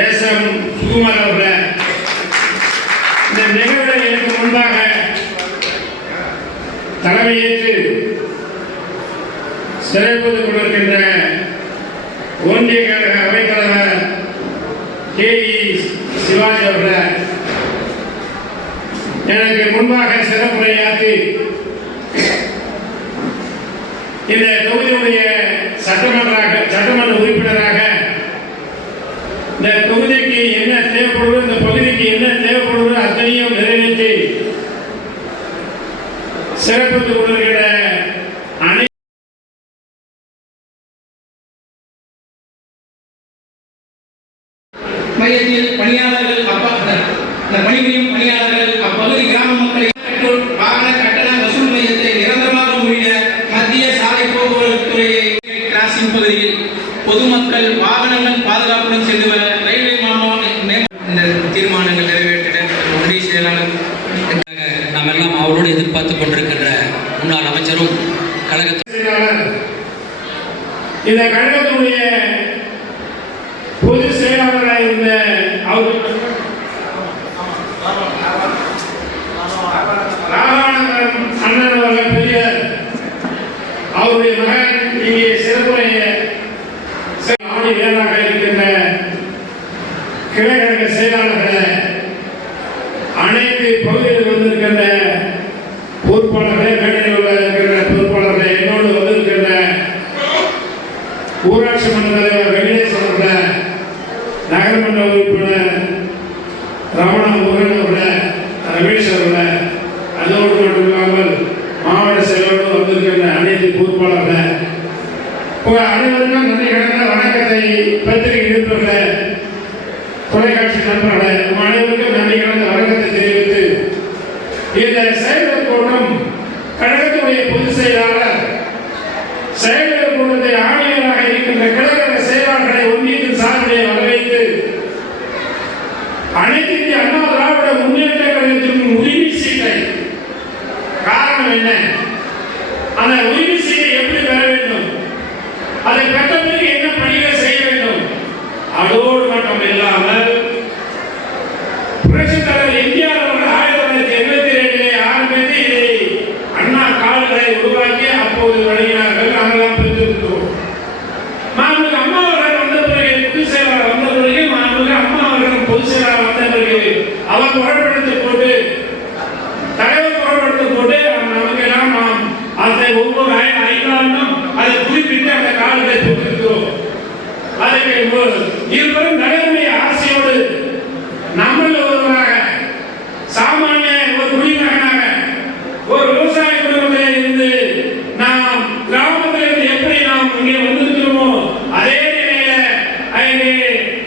ஏசம் சுகுமார் அவர்கள் இந்த நிகழ்வில் எனக்கு முன்பாக தலைமையேற்று சிறப்பித்துக் கொண்டிருக்கின்ற ஒன்றிய கழக அவைத்தலைவர் கே.வி. சிவாஜி அவர்கள் எனக்கு முன்பாக சிறப்புரையாற்றி இந்த தொகுதியுடைய சட்டமன்ற உறுப்பினராக இந்த தொகுதிக்கு என்ன தேவைப்படுவது, இந்த பகுதிக்கு என்ன தேவைப்படுவது அத்தனையும் நிறைவேற்றி சிறப்பித்துக் கொண்டிருக்கிற மையத்தில் பணியாளர்கள் பணிபுரியும் பணியாளர்கள் அப்பகுதி கிராம மக்களை வாகன கட்டண வசூல் மையத்தை நிரந்தரமாக மூடிட மத்திய சாலை போக்குவரத்து துறையை கிராசிங் பகுதியில் பொதுமக்கள் வாகனங்கள் பாதுகாப்புடன் சென்று வர ரயில்வே இந்த தீர்மானங்கள் நிறைவேற்றிட ஒன்றிய செயலாளர் நாம் எல்லாம் அவரோடு எதிர்பார்த்துக் கொண்டிருக்கின்ற முன்னாள் அமைச்சரும் கழக இந்த கழகத்துடைய பொது செயலாளராக இருந்த ராமானந்தம் அண்ணன் அவர்கள் பெரியர் அவருடைய மகன் இங்கே சிறப்புரைய ஆணி வேளாக இருக்கின்ற கிழக்கழக செயலாளர்களை அனைத்து பகுதியில் வந்திருக்கின்ற பொறுப்பாளர்களை மேடையில் இருக்கின்ற பொறுப்பாளர்களை என்னோடு வந்திருக்கின்ற ஊராட்சி மன்ற தலைவர் வெங்கடேஷ் அவர்களை நகர்மன்ற உறுப்பினர் ரமணா முருகன் அவர்களை ரமேஷ் அவர்களை அதோடு மட்டுமில்லாமல் மாவட்ட செயலோடு வந்திருக்கின்ற அனைத்து பொறுப்பாளர்களை அனைவருக்கும் நன்றி கடந்த வணக்கத்தை பத்திரிகை நிருபர்களை தொலைக்காட்சி நண்பர்களை அனைவருக்கும் நன்றி கடந்த வணக்கத்தை தெரிவித்து இந்த செயலர் கூட்டம் கழகத்துடைய பொதுச் செயலாளர் செயலர் கூட்டத்தை ஆணையராக இருக்கின்ற கழக செயலாளர்களை ஒன்றியத்தின் சார்பிலே வரவேற்று அனைத்து இந்திய அண்ணா திராவிட முன்னேற்ற கழகத்தின் உரிமை சீட்டை காரணம் என்ன, அந்த உரிமை சீட்டை எப்படி பெற வேண்டும், அதை பெற்றதற்கு என்ன பணிகளை செய்ய வேண்டும், அதோடு மட்டும் இல்லாமல் புரட்சித் தலைவர் எம்ஜிஆர் அவர்கள் 1982 ஆரம்பித்து இதை அண்ணா கால்களை உருவாக்கி அப்போது வழங்கினார்கள். நாங்களாம் பெற்றிருக்கிறோம். மாண்புமிகு அம்மா அவர்கள் வந்த பிறகு பொதுச் செயலாளர் வந்த பிறகு மாண்புமிகு அம்மா அவர்கள் பொதுச் செயலாளர் வந்த பிறகு அவர் புறப்படுத்தி போட்டு தலைவர் புறப்படுத்தி போட்டு நமக்கெல்லாம் நாம் அதை ஒவ்வொரு 5 ஆண்டும் அதை குறிப்பிட்டு அந்த காலத்தை பெற்றிருக்கிறோம். அதற்கு இருவரும் நடைமுறை ஆசையோடு நம்மள ஒருவராக சாமானிய ஒரு குடிமகனாக ஒரு விவசாய குடும்பத்தில் இருந்து நாம் கிராமத்தில் இருந்து எப்படி நாம் இங்கே வந்திருக்கிறோமோ அதே நிலையில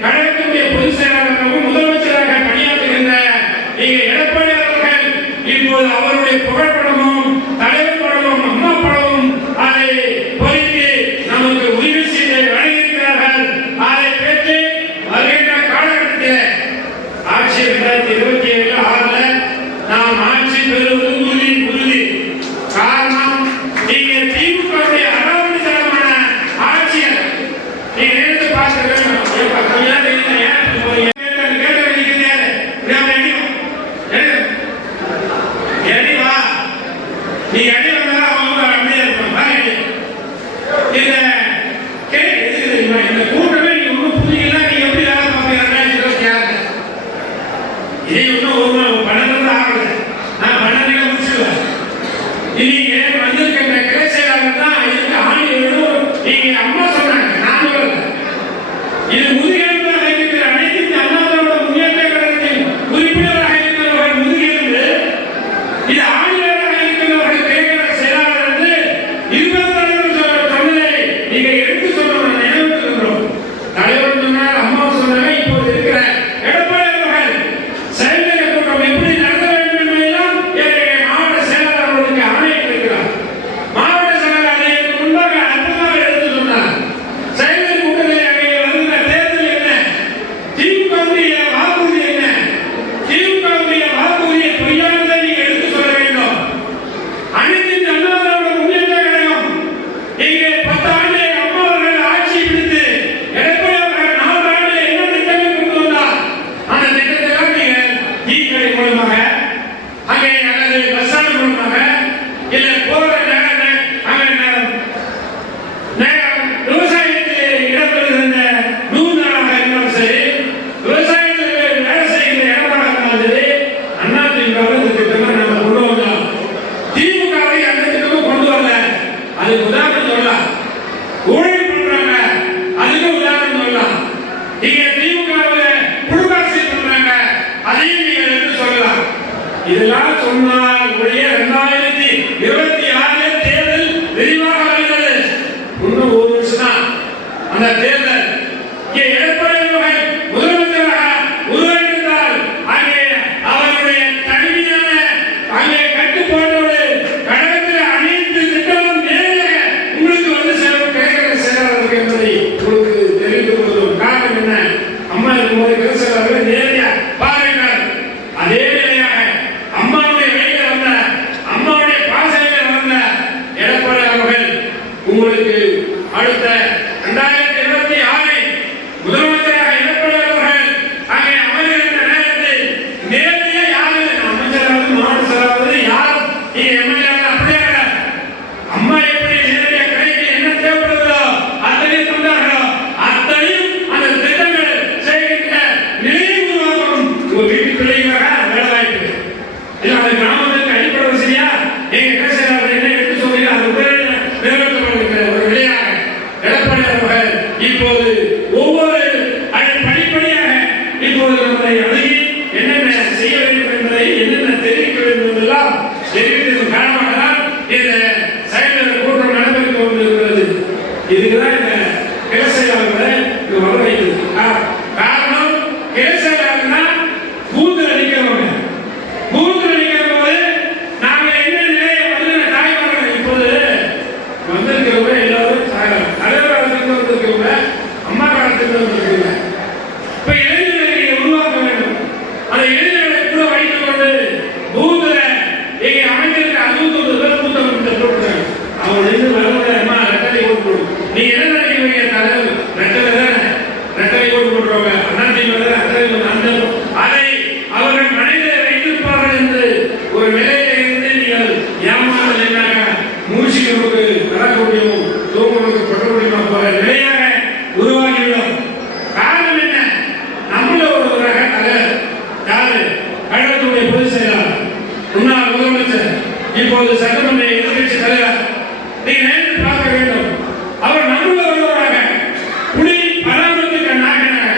கழகத்துடைய பொதுச் செயலாளராகவும் முதலமைச்சராக பணியாற்றுகின்ற இங்கே எடப்பாடி அவர்கள் இப்போது அவருடைய புகைப்படமும் தலைவர் படமும் அம்மா படமும் அதை பொறித்து நமக்கு உரிமை சீட்டை வழங்கியிருக்கிறார்கள். அதை பெற்று வருகின்ற காலகட்டத்தில் ஆட்சி 2027-6 நாம் ஆட்சி பெறுவது உறுதி. காரணம் நீங்க திமுகவுடைய அடாவடித்தனமான ஆட்சியர் நீங்க நினைத்து பார்க்க வேண்டும். நீ அடி வந்தா அவங்க அப்படியே இருப்பாங்க. இந்த கூட்டமே நீங்க ஒன்றும் புரியல. நீங்க எப்படி வேலை பார்ப்பீங்க 2026 இதை இன்னும் ஒரு 12 ஆகல. நான் 12 முடிச்சுடுவேன். நீங்க வந்திருக்கின்ற கிளை செயலாளர் தான் இதுக்கு ஆணையரும் நீங்க அம்மா சொன்னாங்க, நான் சொல்லல. இது முதுகெலும்பாக இருக்கிற அனைத்து அண்ணாவோட முன்னேற்ற கழகத்தின் உறுப்பினராக இருக்கிறவர்கள் முதுகெலும்பு, இது ஆணையராக இருக்கிறவர்கள் கிளைக்கழக செயலாளர் என்று 20 தலைவர் சொன்னதை நீங்க எடுத்து சொல்லணும். நினைவுறுத்துகிறோம். தலைவர் சொன்னார், அம்மா சொன்னாங்க, இப்போது இருக்கிற எடப்பாடி அவர்கள் செயல்நிலை கூட்டம் எப்படி நடத்த வேண்டும் என்பதெல்லாம் மாவட்ட செயலாளர்களுக்கு ஆணையிட்டிருக்கிறார். மாவட்ட செயலாளர் அதற்கு முன்பாக அற்புதமாக எடுத்து சொன்னார். செயல்நிலை கூட்டத்தில் அங்கே வருகிற தேர்தல் என்ன, திமுகவுடைய வாக்குறுதி என்ன, திமுகவுடைய வாக்குறுதியை பொய்யானதை நீங்க எடுத்து சொல்ல வேண்டும். அனைத்து அண்ணா திராவிட முன்னேற்ற கழகம் இங்கே 10 ஆண்டு அம்மா அவர்கள் ஆட்சி பிடித்து எடப்பாடி அவர்கள் 4 ஆண்டு என்ன திட்டங்கள் கொண்டு சொன்னால் உடைய 2026 தேர்தல் விரிவாக வருகிறது. இன்னும் ஒரு வருஷம் தான் அந்த தேர்தல். இங்கே எடப்பாடி அவர்கள் முதலமைச்சராக உருவாக்கியிருந்தால் அங்கே அவருடைய தனிமையான அங்கே கட்டுப்பாட்டோடு கழகத்தில் அனைத்து திட்டமும் நேரடியாக உங்களுக்கு வந்து கிடைக்கிற செயலாளர்கள் என்பதை உங்களுக்கு தெரிந்து கொள்வதும் காரணம் என்ன? அம்மா இருக்கும்போது கிரசர்கள் நேரடியாக பாருங்கள். அதே நிலையாக அம்மாவுடைய வழியில் வந்த அம்மாவுடைய பாசையில் வந்த எடப்பாடி அவர்கள் உங்களுக்கு அடுத்த 2026 முதலமைச்சராக எடப்பாடி அவர்கள் அங்கே அமர்கின்ற நேரத்தில் நேரடியாக யாரும் அமைச்சராவது மாவட்ட செயலாளர் யாரும் இங்கே எம்எல்ஏ அப்படியே அம்மா எப்படி நேரடியாக கிடைக்க என்ன தேவைப்படுதோ அத்தனையும் கொண்டார்களோ அத்தனையும் அந்த திட்டங்கள் செய்கின்ற நிலையை உருவாக்கும். உங்க வீட்டுக்குள்ளேயாக வேலை வாய்ப்பு இல்லை, அந்த கிராமத்துக்கு அடிப்படை வசதியா எங்க பேசுகிறார்கள் என்ன எடுத்து சொல்லி அது நிறைவேற்றப்படுகின்ற ஒரு நிலையாக எடப்பாடி அவர்கள் இப்போது ஒவ்வொரு படிப்படியாக இப்போது நம்மை அணுகி என்னென்ன செய்ய வேண்டும் என்பதை என்னென்ன தெரிவிக்க வேண்டும் என்பதெல்லாம் தெரிவித்ததன் காரணமாக தான் இந்த செயலர் கூட்டம் நடைபெற்று கொண்டிருக்கிறது. இதுக்குதான் இந்த கிளசையாளர்களை வர வைத்தது. காரணம் கிளசையாளர்னா பூத்துல நிற்கிறவங்க. பூத்துல நிற்கிற போது நாங்க என்ன நிலையை வந்து தாய்மார்கள் இப்போது வந்திருக்கிறவங்க எல்லாரும் தலைவர்களுக்கு வந்திருக்கிறவங்க அம்மா காலத்துக்கு வந்திருக்கிறவங்க. இப்ப இளைஞர்களை உருவாக்க வேண்டும். அந்த இளைஞர்களை கூட வைத்துக் கொண்டு பூத்துல இங்கே அமைந்திருக்க 69 பேர் பூத்த போட்டுறாங்க. அவங்க வரவுடைய அம்மா ரெட்டலை ஓட்டு நீங்க என்ன நினைக்கிறீங்க? தலைவர் ரெட்டலை தானே, ரெட்டலை ஓட்டு போட்டுருவாங்க. அதை அவர்கள் மனதில் வைத்திருப்பார்கள் என்று ஒரு நிலையில இருந்து நீங்கள் ஏமாறலைனாக மூச்சுக்கு நடக்க முடியும், தூங்குவதற்கு பட முடியுமா போற நிலையாக உருவாகிவிடும். காரணம் என்ன? நம்மள ஒரு தலைவர் யாரு? கழகத்துடைய பொதுச் செயலாளர், முன்னாள் முதலமைச்சர், இப்போது சட்டமன்ற எதிர்கட்சி தலைவர். நீங்க நேரில் பார்க்க வேண்டும். அவர் நம்மள ஒருவராக குடி பராமரிக்க நாயகனாக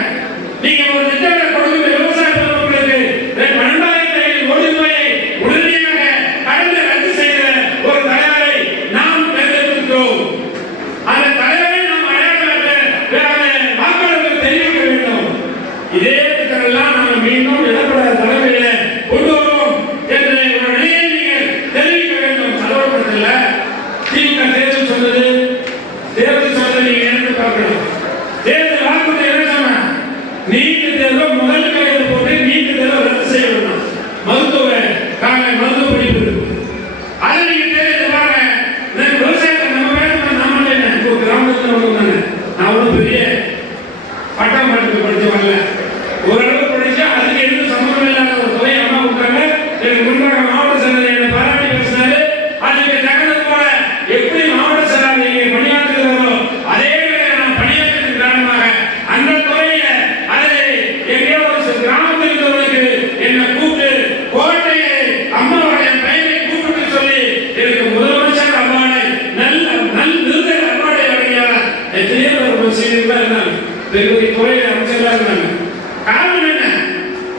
நீங்க ஒரு திட்டத்தை கொடுக்கிற விவசாய பொருட்களுக்கு 12,000 கோடி ரூபாயை உடனடியாக கடந்து ரத்து செய்த ஒரு தலைவரை நாம் தேர்ந்தெடுக்கிறோம். அந்த தலைவரை நாம் அடையாள வாக்காளர்களுக்கு தெரிவிக்க வேண்டும். இதே திட்டங்கள்லாம் நாங்கள் மீண்டும் எடப்பாடி தலைமையில கொண்டு வருவோம் என்ற ஒரு நிலையை நீங்கள் தெரிவிக்க வேண்டும். தலைவர்கள் திமுக தேர்தல் சொன்னது நீங்க நினைத்து பார்க்கணும். தேர்தல் வாக்குறுதி என்ன சொன்ன? நீட் தேர்வு முதல் கையில் போட்டு நீட் தேர்வு ரத்து செய்ய வேண்டும். மருத்துவ படிப்பு அதை நீங்க தேர்தல் விவசாயத்தை நம்ம வேணும். நம்ம என்ன கிராமத்தில் வந்து நான் ஒன்றும் பெரிய பட்டம் படிச்சு வரல, ஓரளவு படிச்சா அதுக்கு எதுவும் சம்பந்தம் இல்லாத ஒரு தொகை அம்மா கொடுத்தாங்க. எனக்கு முன்பாக மாவட்ட செயலர் என்னை பாராட்டி பேசினாரு. அதுக்கு தகுந்த போல எப்படி மாவட்ட செயலாளர் நீங்க பணியாற்றுகிறாரோ அதே நான் பணியாற்றின் காரணமாக அந்த துறையில அதை எங்கேயோ ஒரு கிராமத்தில் இருந்தவர்களுக்கு என்னை கூப்பிட்டு கோட்டையை அம்மாவுடைய பெயரை கூப்பிட்டு சொல்லி எனக்கு முதலமைச்சர் அம்மாவை நல் விருதை அம்மாவை வழங்கினார். எத்தனையோ ஒரு செய்திகளா இருந்தாங்க, பெரிய துறையில அமைச்சர்களா இருந்தாங்க. காரணம் என்ன?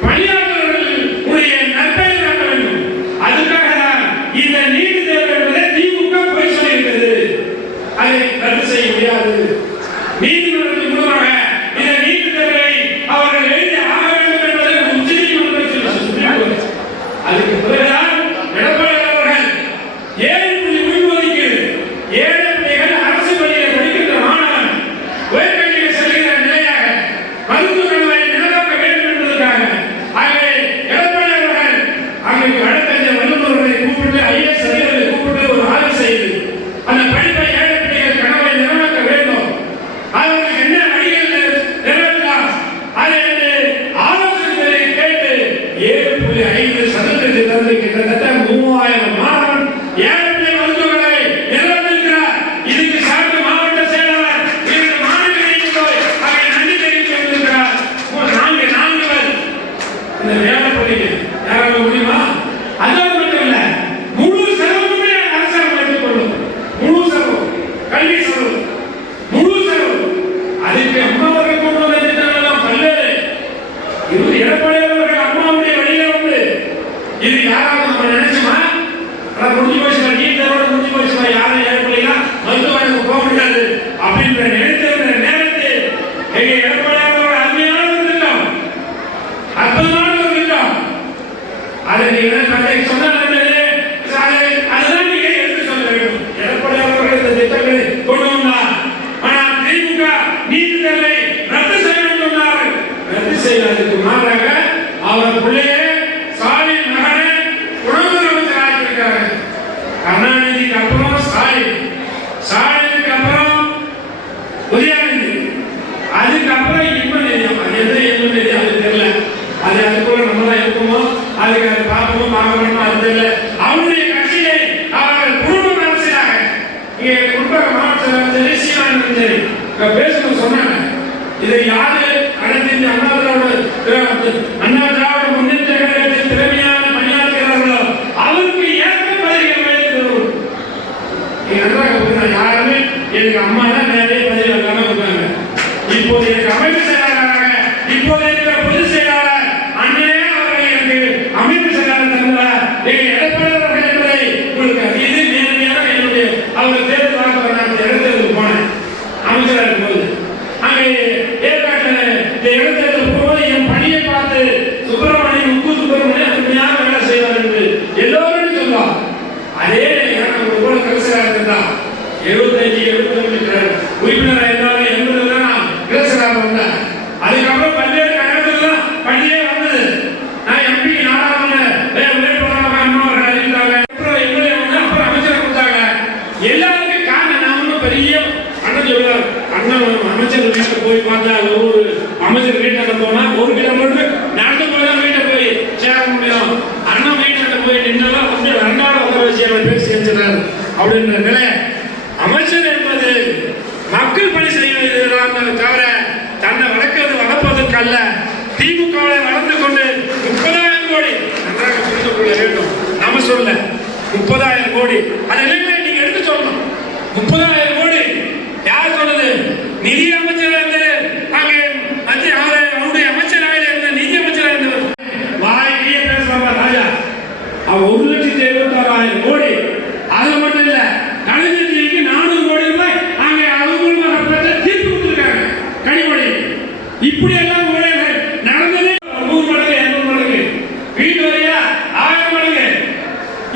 பணியாளர்களுடைய நற்பெயர் காட்ட வேண்டும். அதுக்காக தான் இந்த நீட் தேர்வு என்பதை திமுக போய் சொல்லியிருக்கிறது. அதை ரத்து செய்ய முடியாது. நீதிமன்றத்தின் மூலமாக இந்த நீட் தேர்வை அவர்கள் எழுதி ஆக வேண்டும் என்பதை உச்சநீதிமன்றம் அதுக்கு பிறகுதான் எடப்பாடி அவர்கள் 7.9 ஏழை பிள்ளைகள் அரசு பள்ளியில் படிக்கின்ற மாணவன் உயர்கல்வியை செல்கிற நிலையாக மருத்துவ கல்வியை நிலவாக்க வேண்டும் என்பதற்காக ஆகவே எடப்பாடி அவர்கள் அங்கே வழக்கறிஞர் வல்லுநர்களை கூப்பிட்டு ஐஎஸ் அதிகாரிகளை கூப்பிட்டு ஒரு ஆய்வு செய்து அந்த படிப்பை ஏழை பிள்ளைகள் கனவை நிலவாக்க வேண்டும். அவர்களுக்கு என்ன வழிகள் நிறைவேற்றலாம் அதை ஆலோசனை கேட்டு 7.5% தந்து கிட்டத்தட்ட 3000 மாணவன் ஏழை பிள்ளை மருத்துவர்களை நிறைவேற்றிருக்கிறார். இதுக்கு சார்ந்த மாவட்ட செயலாளர் இந்த மாணவர்களுக்கு போய் அதை நன்றி தெரிவித்து கொண்டிருக்கிறார். 4 பேர் இந்த வேலை பள்ளிக்கு யாராவது முடியுமா? அதோடு மட்டும் இல்ல, முழு செலவுமே அரசாங்கம் எடுத்துக் கொள்ளும். முழு செலவு, கல்வி செலவு, முழு செலவு. அதுக்கு அம்மாவர்கள் கொண்டு வந்த திட்டங்கள் பல்வேறு. இது எடப்பாடி அவர்கள் அம்மாவுடைய வழியில உண்டு. இது யாராவது நம்ம நினைச்ச அதான் முடிஞ்சு போச்சுமா, நீட்டோட முடிஞ்சு போச்சுமா, யாரும் ஏற்படலைன்னா மருத்துவமனைக்கு போக முடியாது அப்படின்ற நினைத்திருந்த நேரத்தில் எங்க எடப்பாடியாரோட அருமையான ஒரு திட்டம், அற்புதமான ஒரு திட்டம். அதை நீங்க சொன்ன அதுதான் நீங்க எடுத்து சொல்ல வேண்டும். எடப்பாடியாரோட இந்த திட்டங்களை கொண்டு வந்தார். ஆனால் திமுக நீதிகளை ரத்து செய்ய வேண்டும் சொன்னார்கள். ரத்து செய்வதற்கு மாறாக அவர் பிள்ளையே ஸ்டாலின் மகனை உணவுத்துறை அமைச்சர் ஆக்கியிருக்காரு. கருணாநிதிக்கு அப்புறம் ஸ்டாலினுக்கு அப்புறம் உதயநிதி, அதுக்கப்புறம் இன்பநிதியம். அது எது இன்பநிதியம் அது தெரியல. அது அதுக்குள்ள நம்ம தான் இருக்குமோ, அதுக்கு அது பார்க்கணும் பார்க்கணும் அது தெரியல. அவருடைய கட்சியை அவர்கள் குடும்ப அரசியலாக இங்கே குடும்ப மாவட்ட சரி சீமானும் சரி பேசணும் சொன்னாங்க. இதை யாரு அனைத்து அண்ணா திராவிட முன்னேற்ற கழகத்தில் திறமையான பணியாற்றுகிறார்களோ அவருக்கு ஏற்ற பதவிகள் வைத்திருக்கிறோம். யாருமே எனக்கு அம்மா தான் நிறைய பதவி எல்லாமே கொடுத்தாங்க. இப்போது எனக்கு அமைப்பு செயலாளராக இப்போது இருக்கிற பொதுச் செயலாளர் அண்ணே அவர்கள் எனக்கு அமைப்பு செயலாளர் தந்தார். எங்க எடப்பாடி என்பதை உங்களுக்கு இது நேரடியாக என்னுடைய அவர் தேர்தல் வாக்கு நான் இடத்திற்கு போனேன். அமைச்சராக இருக்கும்போது அங்கே ஏற்காட்டில் இந்த இடத்திற்கு போது என் பணியை பார்த்து சுப்பிரமணியன் உப்பு சுப்பிரமணியன் அருமையாக வேலை செய்வார் என்று எல்லோரும் சொல்லுவார். அதே கூட கலசராக இருந்தார். 75-79 உறுப்பினராக இருந்தாலும் 80 தான் நான் கலசராக வந்தேன். அதுக்கப்புறம் பல்வேறு கழகத்தில் பணியே வந்தது. நான் எம்பி நாடாளுமன்ற வேட்பாளராக அம்மாவர்கள் அறிவித்தாங்க. அப்புறம் எம்எல்ஏ வந்து அப்புறம் அமைச்சரை கொடுத்தாங்க. எல்லாருக்கும் காரணம் நான் ஒன்றும் பெரிய அண்ணன் சொல்லுவார். அண்ணன் அமைச்சர் வீட்டுக்கு போய் பார்த்தா ஒவ்வொரு அமைச்சர் வீட்டில் போனா 1 கிலோமீட்டர் நடந்து போய் தான் வீட்டை போய் சேர முடியும். அண்ணன் வீட்டில் போய் நின்னாலும் அப்படியே 2 உட்கார வச்சு அவர் பேசி செஞ்சிடறாரு அப்படின்ற நிலை. அமைச்சர் என்பது மக்கள் பணி செய்வதுதான் தவிர தன்னை வளர்ப்பதற்கு அல்ல. திமுகவை வளர்ந்து கொண்டு 30,000 கோடி நன்றாக புரிந்து கொள்ள வேண்டும். நம்ம சொல்ல 30,000 கோடி அது இல்லைங்களா நீங்க எடுத்து சொல்லணும். 30,000 கோடி யார் சொன்னது? நிதி அமைச்சர் அவருடைய அமைச்சராக இருந்த நிதி அமைச்சராக இருந்தவர் வாயிலேயே பேசுறாங்க ராஜா. அவர் 1,76,000 கோடி. அது மட்டும் இல்ல, கலைஞருக்கு 400 கோடி ரூபாய் அங்கே அவங்க தீர்ப்பு கொடுத்திருக்காங்க கனிமொழி. இப்படி எல்லாம் நடந்தது 100 மடங்கு 200 மடங்கு வீட்டு வரையா 1000 மடங்கு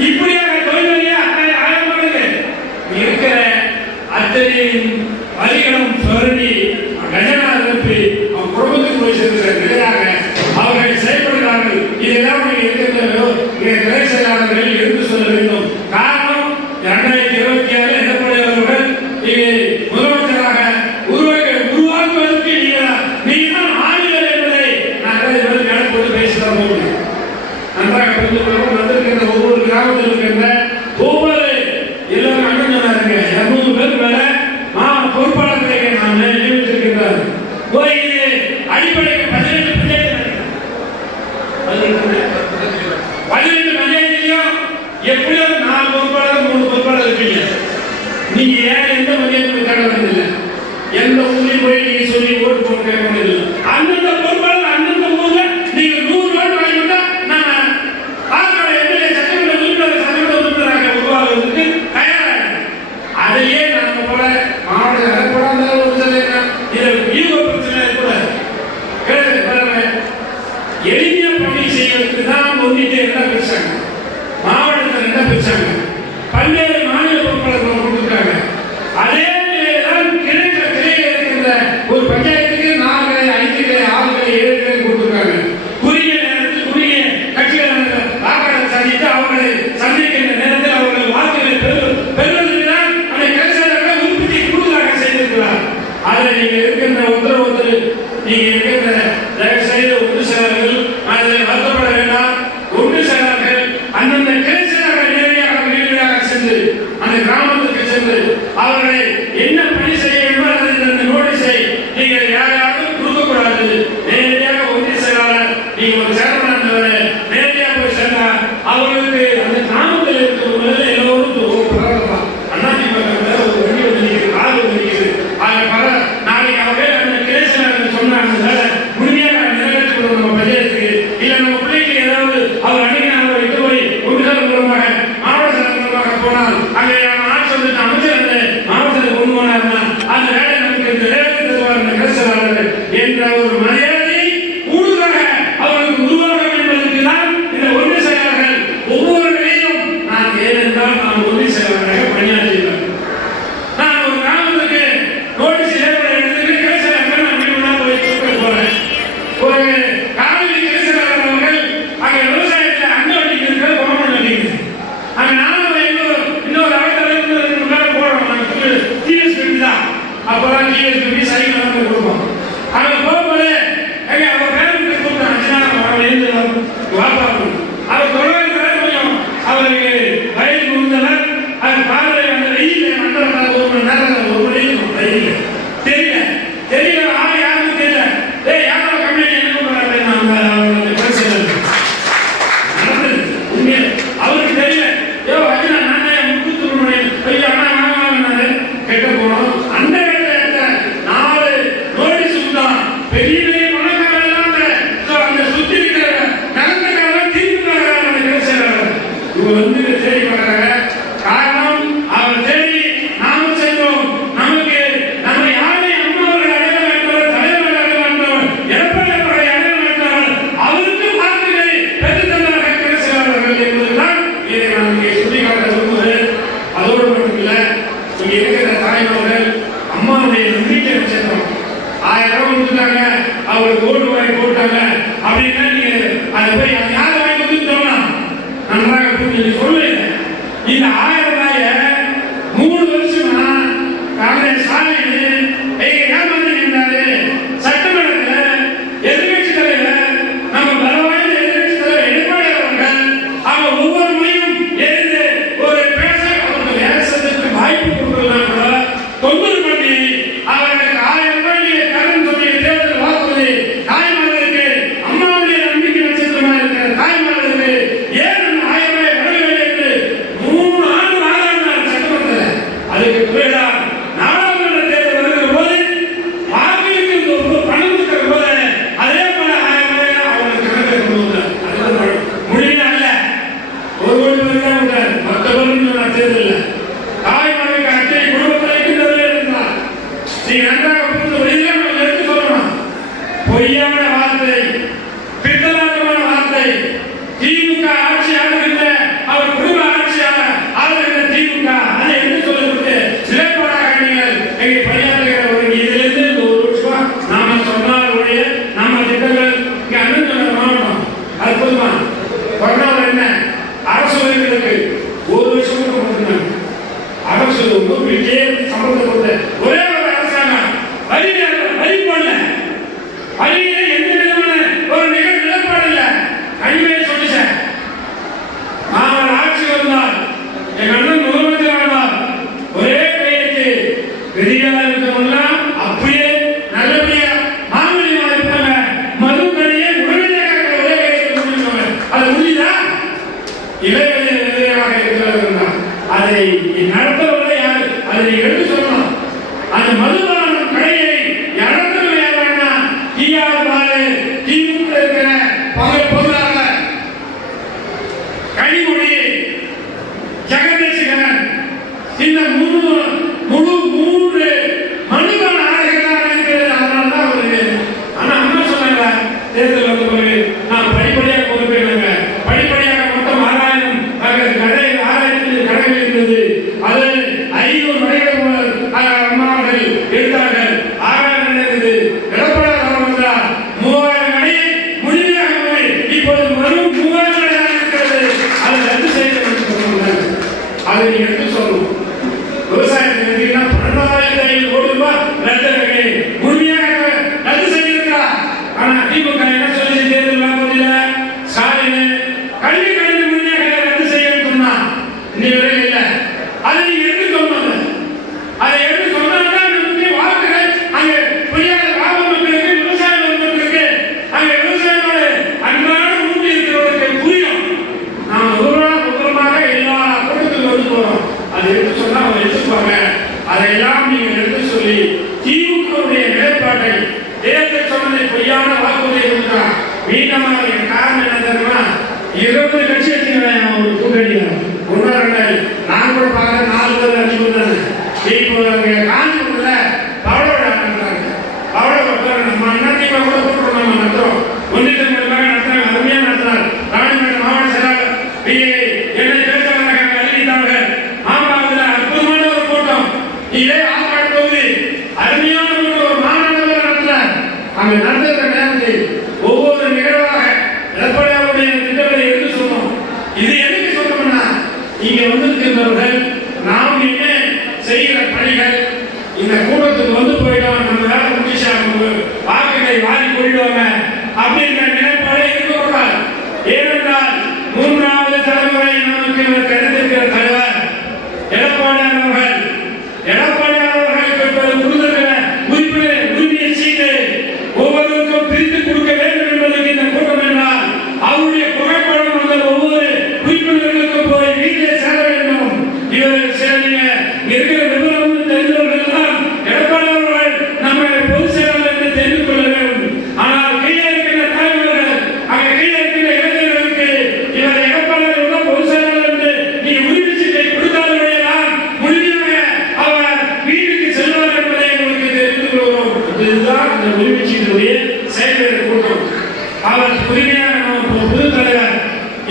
இப்படியாக தொழில் வரையா 1000 மடங்கு இருக்கிற அத்தனை வரிகளும் சொல்லி கஜனா அனுப்பி அவன் குடும்பத்துக்கு போய் சென்ற நிலையாக அவர்கள் செயல்படுகிறார்கள். இதெல்லாம் கிளை செயலாளர்கள் எடுத்து சொல்ல வேண்டும். காரணம் 2026 எடப்பாடி அவர்கள் முதலமைச்சராக உருவாக்குவதற்கு நீங்கள் தான் ஆளுநர் என்பதை நாங்கள் நடப்பது பேசிதான் போகிறோம். நன்றாக புரிந்து கொள்வோம். வந்திருக்கின்ற ஒவ்வொரு கிராமத்தில் இருக்கின்ற ஒவ்வொரு எல்லாரும் அண்ணன் சொன்னாருங்க 200 பேருக்கு மேல பொறுப்பாளர்களை நாம் நியமித்திருக்கின்றார். இது அடிப்படையில் 18 பஞ்சாயத்திலையும் எப்படியோ 4 பொறுப்பாளர் 3 பொறுப்பாளர் இருப்பீங்க. நீங்க ஏன் எந்த பஞ்சாயத்துக்கு தடவை எந்த ஊர்லயும் போய் நீங்க சொல்லி ஓட்டு போட்டு கேட்க முடியல. அந்தந்த பொறுப்பாளர் அந்தந்த ஊர்ல நீங்க 100 ஓட்டு வாங்கிட்டா நான் ஆற்காடு எம்எல்ஏ சட்டமன்ற உறுப்பினராக உருவாக்குவதற்கு தயாராக. அதையே நாங்கள் போல மாவட்ட எடப்பாடி எளிமையா பணி செய்வதற்கு தான் ஒன்றிட்டு என்ன பிரிச்சாங்க, மாவட்டத்தில் என்ன பிரிச்சாங்க, பல்வேறு மாநில பொறுப்பாளர்கள் கொடுத்துருக்காங்க. அதே நிலையில்தான் கிளையில் இருக்கின்ற ஒரு பஞ்சாயத்துக்கு 4 கிளை 5 கிளை 6 கிளை 7 கிளை கொடுத்துருக்காங்க. குறுகிய நேரத்தில் குறுகிய கட்சிகள் வாக்காளர் சந்தித்து அவர்களை சந்திக்கின்ற நேரத்தில் அவர்கள் வாக்குகளை பெறுவதற்கு தான் அந்த கட்சியாளர்கள் உற்பத்தி கூடுதலாக செய்திருக்கிறார். அதில் நீங்க இருக்கின்ற ஒருத்தர் நீங்க இருக்கின்ற தயவு செய்த ஒன்று செயலாளர்கள் அதில் வருத்தப்பட வேண்டாம். ஒன்று செயலாளர்கள் அந்தந்த கிளை செயலாளர்கள் நேரடியாக சென்று அந்த கிராமத்துக்கு சென்று அவர்களை என்ன பணி செய்ய வேண்டும் அல்லது நோட்டீஸை நீங்கள் யாராலும் கொடுக்கக்கூடாது. நேரடியாக ஒன்றிய செயலாளர் நீங்க ஒரு சேர்மன் நேரடியாக போய் சென்றால் அவர்களுக்கு அந்த கிராமத்தில் இருக்கிற எல்லோரும் அதிமுக ஒரு வண்டி வந்து கால் வந்து நாளைக்கு அவர்கள் அந்த கிளை செயலாளர்கள் சொன்னாங்க முழுமையாக நிறைவேற்றி நம்ம பஞ்சாயத்துக்கு இல்ல நம்ம பிள்ளைக்கு ஏதாவது அவர் அன்னைக்கு அவரை போய் ஒன்றுதல் மூலமாக மாவட்ட நடத்துறவங்க யாரு அதை நீங்க எடுத்து சொல்லணும். அந்த மதுபானம் கடையை நடத்துறது யாருன்னா டிஆர் பாலு, திமுக இருக்கிற பொருளாளர் கனிமொழி, ஜெகதீசன், இந்த முழு மூன்று மதுபான ஆலைகளாக இருக்கிறது. அதனாலதான் அவருக்கு ஆனா அம்மா சொன்னாங்க தேர்தல் வந்த பிறகு நான் படிப்படியாக கொண்டு போயிருங்க, படிப்படியாக மொத்தம் 6000 கடைகள் இருந்தது. அது 500 கடைகள் அம்மாவர்கள் எடுத்தார்கள். 6000 இருந்தது. எடப்பாடி வந்தார் 3000 கடை முழுமையாக போய் இப்போது மறு 3000 கடையாக இருக்கிறது. அதை ரத்து செய்ய சொன்னாங்க. அதை நீங்க எடுத்து சொல்லணும். விவசாயத்தை எடுத்தீங்கன்னா 12,500 கோடி ரூபாய் ரத்து முழுமையாக ரத்து செய்திருக்கிறார். ஆனா திமுக என்ன சொல்லி தேர்தல் வாக்குறுதியில ஸ்டாலின் கல்வி கல்வி முழுமையாக ரத்து செய்யணும்னு சொன்னா இன்னும் வரை இல்லை. அதை நீங்க எடுத்து சொல்லணும். அதை எடுத்து சொன்னால்தான் வாக்குகள் அங்கே புரியாத கிராம மக்களுக்கு, விவசாய மக்களுக்கு, அங்கே விவசாயியோட அன்றாட ஊட்டி இருக்கிறவர்களுக்கு புரியும். நாம் உருவமாக எல்லா கூட்டத்துக்கு வந்து போறோம். அதை எடுத்து சொன்னா அவங்க எடுத்துப்பாங்க. அதையெல்லாம் நீங்க எடுத்து சொல்லி திமுகவுடைய நிலைப்பாட்டை தேர்தல் சொன்னதை பொய்யான வாக்குறுதியை கொடுக்கிறார். மீனமாக காரணம் என்ன தெரியுமா? 20 கட்சி வச்சுக்கிறேன் ஒரு கூட்டணியில ஒன்றரை நான் கூட பார்க்க 4 பேர் 5 பேர் இப்போ காஞ்சிபுரத்துல பவளோட நடத்துறாங்க. பவளோட நம்ம அண்ணாதிமுக கூட கூட்டுறோம். நம்ம நடத்துறோம். ஒன்றியத்தின் மூலமாக நடத்துறாங்க. அருமையாக நடத்துறாங்க. ராணிமேடு மாவட்ட செயலாளர் என்னை பேச்சாளராக அறிவித்தார்கள். மாமாவத்தில் அற்புதமான ஒரு கூட்டம். இதே ஆற்காடு தொகுதி அருமையான ஒரு மாநாடு நடத்துறார். அங்க நடத்துகிற நேரத்தில் ஒவ்வொரு நிகழ்வாக எடப்பாடியாருடைய திட்டங்களை எடுத்து சொன்னோம். இது எதுக்கு சொன்னோம்னா இங்க வந்திருக்கின்றவர்கள் நாம் என்ன செய்கிற பணிகள் இந்த கூட்டத்துக்கு வந்து போயிட்டோம், நம்ம வேலை முடிச்சா வாக்குகளை வாரி கொள்ளுவாங்க அப்படிங்கிற நிலைப்பாடே இருக்கக்கூடாது. ஏனென்றால் 3வது தலைமுறை நமக்கு கிடைத்திருக்கிற தலைவர் எடப்பாடியார் அவர்கள். எடப்பாடியார் அவர்கள் பெற்றது கொடுத்திருக்கிற உரிமையை சீட்டு ஒவ்வொருவருக்கும் பிரித்து கொடுக்க வேண்டும் என்பதற்கு இந்த கூட்டம் என்றால் அவருடைய புகைப்படம் வந்த ஒவ்வொரு உறுப்பினர்களுக்கும் போய் வீட்டிலே சேர வேண்டும். இவர்கள் சேர்ந்தீங்க இருக்கிற விவரம் தெரிந்தவர்கள் எல்லாம் எடப்பாடி அவர்கள் நம்ம பொதுச் செயலாளர் என்று தெரிந்து கொள்ள வேண்டும். ஆனால் கீழே இருக்கிற தலைவர்கள் அங்கே கீழே இருக்கிற இளைஞர்களுக்கு இவர் எடப்பாடி அவர்கள் பொதுச் செயலாளர் என்று நீ உரிமை சீட்டை கொடுத்தால்தான் முழுமையாக அவர் வீட்டுக்கு செல்வார் என்பதை உங்களுக்கு தெரிந்து கொள்கிறோம். இதுதான் இந்த உரிமை சீட்டுடைய செயல்பாடு கூட்டம். அவர் உரிமையான புது தலைவர்.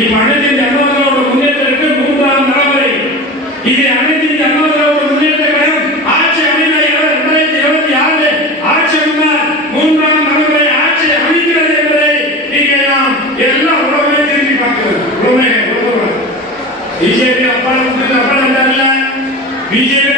இப்ப அனைத்து இந்திய அண்ணா திராவிட முன்னேற்றத்திற்கு 3ஆம் தலைமுறை. இது அனைத்து இந்திய அண்ணா திராவிட முன்னேற்ற கழகம் ஆட்சி அமைந்த 2026 ஆட்சி அமைந்தால் 3ஆம் தலைமுறை ஆட்சி அமைக்கிறது என்பதை இங்கே நாம் எல்லாம் உலகமே திரும்பி பார்க்கிறோம். உலகமே பிஜேபி அப்பால அப்பால பிஜேபி